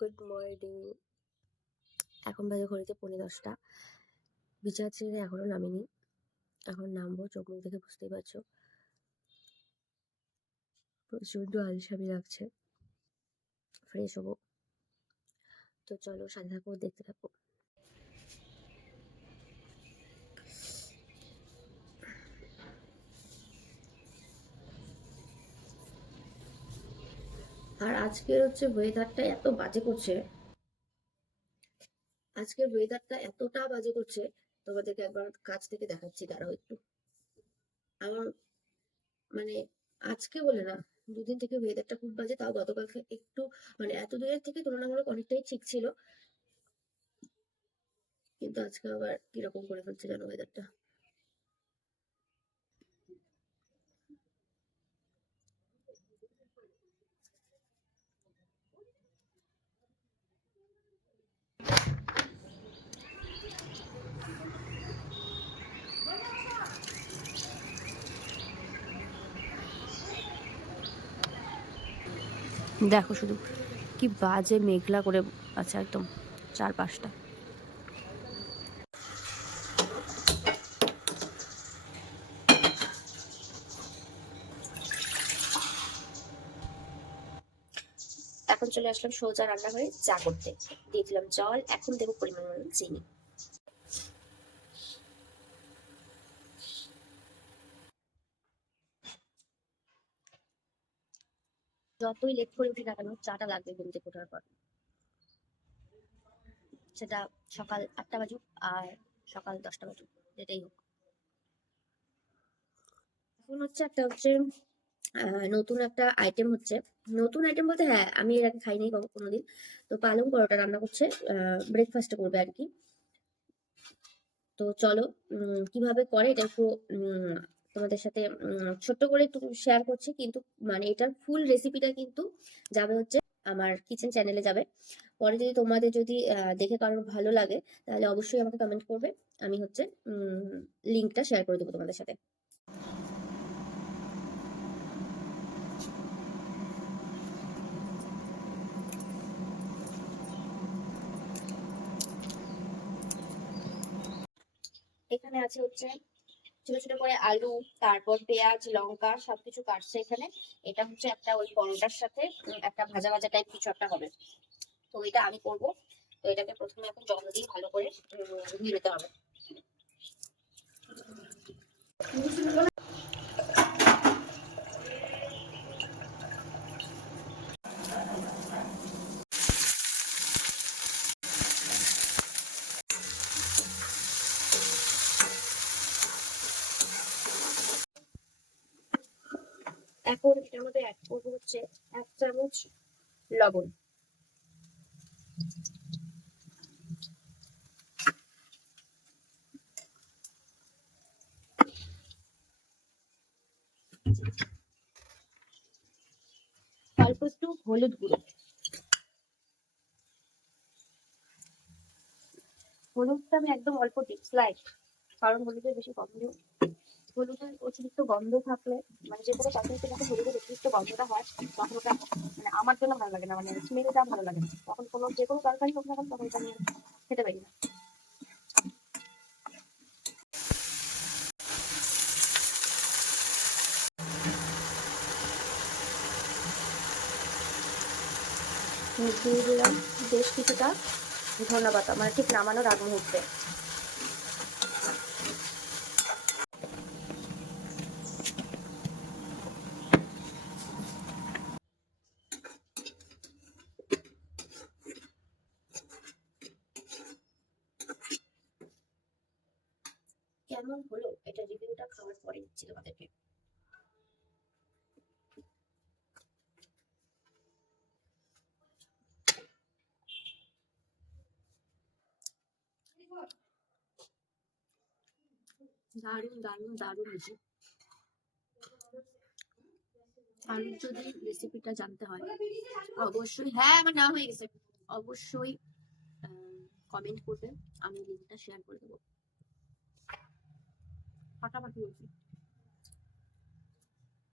Good morning. এখন বাজে ঘড়িতে 10:45। বিছানা ছেড়ে এখনো নামিনি, এখন নামবো। চোখ মুখ দেখে বুঝতেই পারছো প্রচন্ড আলসামি লাগছে। ফ্রেশ হবো, তো চলো সাথে থাকো, দেখতে থাকো। আর আজকের ওয়েদারটা এত বাজে করছে, আজকের ওয়েদারটা এতটা বাজে করছে, তোমাদেরকে একবার কাছ থেকে দেখাচ্ছি, দাঁড়াও একটু। আমার মানে আজকে বলে না, দুদিন থেকে ওয়েদারটা খুব বাজে। তাও গতকালকে একটু এত দূরের থেকে তুলনামূলক অনেকটাই ঠিক ছিল, কিন্তু আজকে আবার কিরকম করে ফেলছে যেন ওয়েদারটা। দেখো শুধু কি বাজে মেঘলা করে আছে একদম চারপাশটা। এখন চলে আসলাম সোজা রান্নাঘরে চা করতে। দিয়ে দিলাম জল, এখন দেবো পরিমাণ মতো চিনি। যতই লেট করে উঠি না কেন, চাটা লাগবে ঘুম থেকে ওঠার পর। সেটা সকাল 8টা বাজুক আর সকাল 10টা বাজুক, যেটাই হোক। এখন নতুন একটা আইটেম হচ্ছে। নতুন আইটেম বলতে হ্যাঁ, আমি এর আগে খাইনি কোনোদিন। তো পালং পরোটা রান্না করছে, ব্রেকফাস্টে করবে আর কি। তো চলো কিভাবে করে এটা একটু তোমাদের সাথে ছোট্ট করে একটু শেয়ার করছি। কিন্তু এটার ফুল রেসিপিটা কিন্তু যাবে আমার কিচেন চ্যানেলে যাবে। পরে যদি তোমাদের দেখে কারোর ভালো লাগে, তাহলে অবশ্যই আমাকে কমেন্ট করবে। আমি লিঙ্কটা শেয়ার করে দেবো তোমাদের সাথে। এখানে আছে ছোট ছোট করে আলু, তারপর পেঁয়াজ, লঙ্কা সবকিছু কাটছে এখানে। এটা একটা ওই পরোটার সাথে একটা ভাজা ভাজা টাইপ কিছু একটা হবে। তো এটা আমি করব। তো এটাকে প্রথমে এখন জল দিয়ে ভালো করে ধুয়ে নিতে হবে। এখন এটার মধ্যে অ্যাড করবো 1 চামচ লবণ। অল্প একটু হলুদ গুঁড়ো। হলুদটা আমি একদম অল্প দিই, স্লাইড। কারণ হলুদের বেশি গন্ধ, হলুদের অতিরিক্ত গন্ধ থাকলে যে কোনো তরকারিতে যখন হলুদের অতিরিক্ত গন্ধটা হয়, তখন ওটা আমার জন্য ভালো লাগে না, স্মেলটা ভালো লাগে না। তখন যে কোনো তরকারি হোক না কেন, তখন এটা আমি খেতে পারি না। দিয়ে দিলাম বেশ কিছুটা ধন্যবাদ, ঠিক নামানোর আগ মুহূর্তে। কেমন হলো এটা রিভিউটা খাওয়ার পরে দিচ্ছি তোমাদেরকে। দারুণ দারুণ দারুণ হয়েছে। আলুর যদি রেসিপিটা জানতে হয়, অবশ্যই, হ্যাঁ আমার না হয়ে গেছে, অবশ্যই কমেন্ট করবে, আমি লিঙ্কটা শেয়ার করে দেবো। ফাটাফাটি হয়েছে।